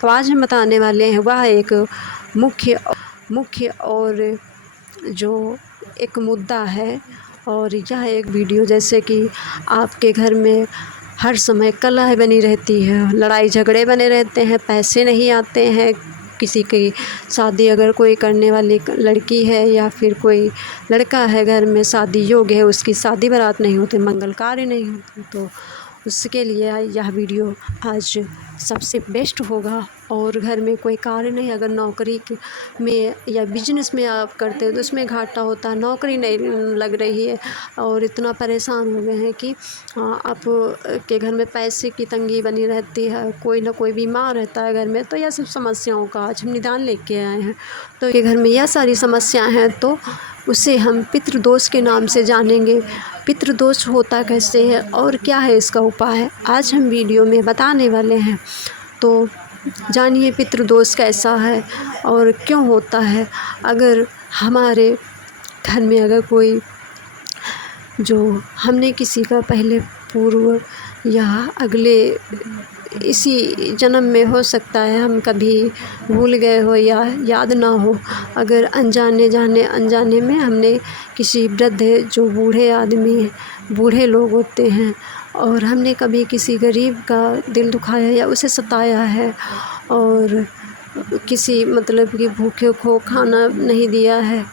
तो आज हम बताने वाले हैं वह एक मुख्य और जो एक मुद्दा है। और यह एक वीडियो जैसे कि आपके घर में हर समय कलह बनी रहती है, लड़ाई झगड़े बने रहते हैं, पैसे नहीं आते हैं, किसी की शादी अगर कोई करने वाली लड़की है या फिर कोई लड़का है घर में शादी योग्य है, उसकी शादी बारात नहीं होती, मंगल कार्य नहीं होते, तो उसके लिए यह वीडियो आज सबसे बेस्ट होगा। और घर में कोई कार्य नहीं, अगर नौकरी में या बिजनेस में आप करते हैं तो उसमें घाटा होता है, नौकरी नहीं लग रही है और इतना परेशान हो गए हैं कि आप के घर में पैसे की तंगी बनी रहती है, कोई ना कोई बीमार रहता है घर में, तो यह सब समस्याओं का आज हम निदान लेके आए हैं। तो ये घर में यह सारी समस्याएं हैं तो उसे हम पितृदोष के नाम से जानेंगे। पितृदोष होता कैसे है और क्या है इसका उपाय, आज हम वीडियो में बताने वाले हैं। तो जानिए पितृदोष कैसा है और क्यों होता है। अगर हमारे घर में अगर कोई जो हमने किसी का पहले पूर्व या अगले इसी जन्म में हो सकता है हम कभी भूल गए हो या याद ना हो, अगर अनजाने में हमने किसी वृद्ध जो बूढ़े लोग होते हैं और हमने कभी किसी गरीब का दिल दुखाया या उसे सताया है और किसी मतलब कि भूखे को खाना नहीं दिया है,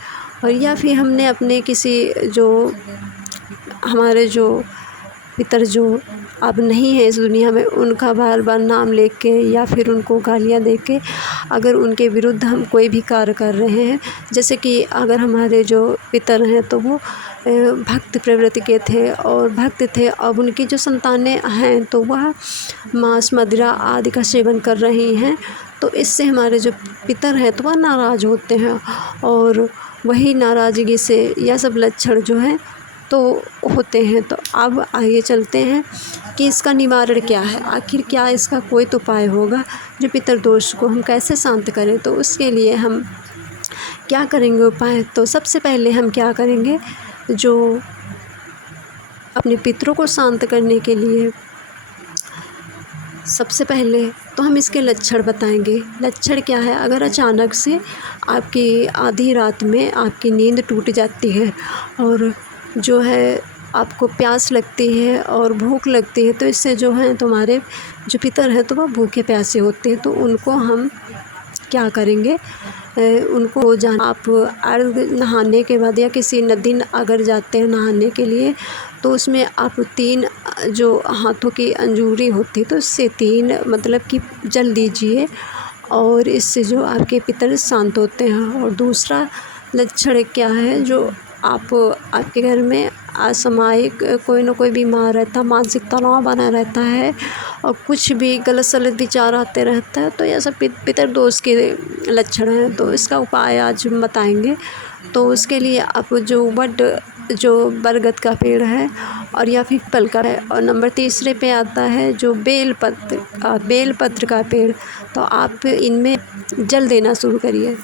और या फिर हमने अपने किसी जो हमारे जो पितर जो अब नहीं है इस दुनिया में उनका बार बार नाम लेके या फिर उनको गालियाँ देके अगर उनके विरुद्ध हम कोई भी कार्य कर रहे हैं, जैसे कि अगर हमारे जो पितर हैं तो वो भक्त प्रवृत्ति के थे और भक्त थे, अब उनकी जो संतानें हैं तो वह मांस मदिरा आदि का सेवन कर रही हैं, तो इससे हमारे जो पितर हैं तो वह नाराज़ होते हैं और वही नाराज़गी से यह सब लक्षण जो हैं तो होते हैं। तो अब आगे चलते हैं कि इसका निवारण क्या है, आखिर क्या इसका कोई तो उपाय होगा जो पितृदोष को हम कैसे शांत करें। तो उसके लिए हम क्या करेंगे उपाय, तो सबसे पहले हम क्या करेंगे, जो अपने पितरों को शांत करने के लिए सबसे पहले तो हम इसके लक्षण बताएंगे। लक्षण क्या है, अगर अचानक से आपकी आधी रात में आपकी नींद टूट जाती है और जो है आपको प्यास लगती है और भूख लगती है, तो इससे जो है तुम्हारे जो पितर हैं तो वह भूखे प्यासे होते हैं, तो उनको हम क्या करेंगे, उनको आप अर्घ नहाने के बाद या किसी नदी अगर जाते हैं नहाने के लिए तो उसमें आप 3 जो हाथों की अंजूरी होती है तो उससे 3 मतलब कि जल दीजिए और इससे जो आपके पितर शांत होते हैं। और दूसरा लक्षण क्या है, जो आपके घर में असामयिक कोई ना कोई बीमार रहता, मानसिक तनाव बना रहता है और कुछ भी गलत सलत विचार आते रहता है, तो यह सब पितृदोष के लक्षण हैं। तो इसका उपाय आज हम बताएंगे। तो उसके लिए आप जो बरगद का पेड़ है और या फिर पीपल का है, और नंबर 3 पे आता है जो बेलपत्र का पेड़, तो आप इनमें जल देना शुरू करिए।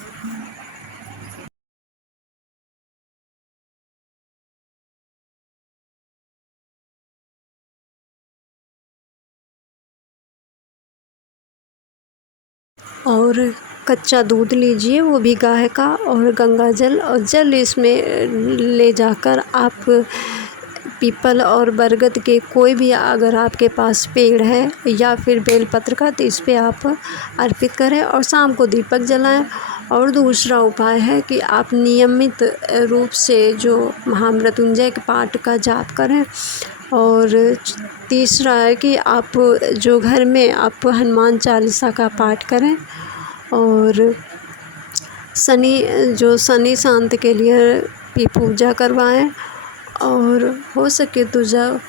और कच्चा दूध लीजिए वो भी गाय का, और गंगा जल और जल इसमें ले जाकर आप पीपल और बरगद के कोई भी अगर आपके पास पेड़ है या फिर बेलपत्र का, तो इस पे आप अर्पित करें और शाम को दीपक जलाएं। और दूसरा उपाय है कि आप नियमित रूप से जो महामृत्युंजय के पाठ का जाप करें। और तीसरा है कि आप जो घर में आप हनुमान चालीसा का पाठ करें और शनि शांत के लिए भी पूजा करवाएं। और हो सके तो जब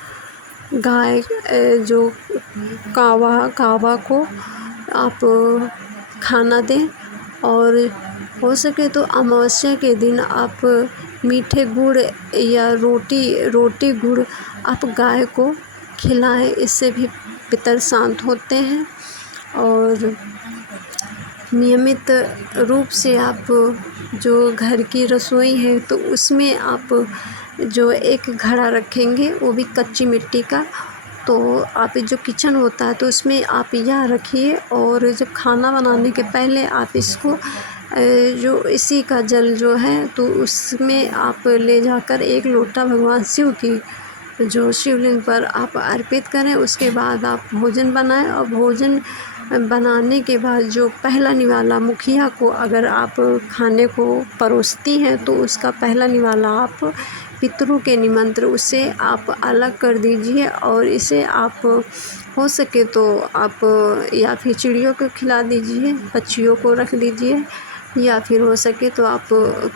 गाय जो कावा को आप खाना दें, और हो सके तो अमावस्या के दिन आप मीठे गुड़ या रोटी गुड़ आप गाय को खिलाएं, इससे भी पितर शांत होते हैं। और नियमित रूप से आप जो घर की रसोई है तो उसमें आप जो एक घड़ा रखेंगे वो भी कच्ची मिट्टी का, तो आप जो किचन होता है तो उसमें आप यह रखिए, और जब खाना बनाने के पहले आप इसको जो इसी का जल जो है तो उसमें आप ले जाकर 1 लोटा भगवान शिव की जो शिवलिंग पर आप अर्पित करें। उसके बाद आप भोजन बनाएं, और भोजन बनाने के बाद जो पहला निवाला मुखिया को अगर आप खाने को परोसती हैं तो उसका पहला निवाला आप पितरों के निमंत्र उसे आप अलग कर दीजिए, और इसे आप हो सके तो आप या फिर चिड़ियों को खिला दीजिए, पक्षियों को रख दीजिए, या फिर हो सके तो आप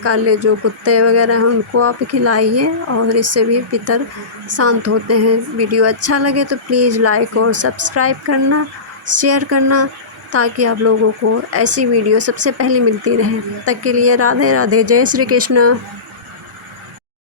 काले जो कुत्ते वगैरह हैं उनको आप खिलाइए, और इससे भी पितर शांत होते हैं। वीडियो अच्छा लगे तो प्लीज़ लाइक और सब्सक्राइब करना, शेयर करना, ताकि आप लोगों को ऐसी वीडियो सबसे पहले मिलती रहे। तब तक के लिए राधे राधे, जय श्री कृष्ण।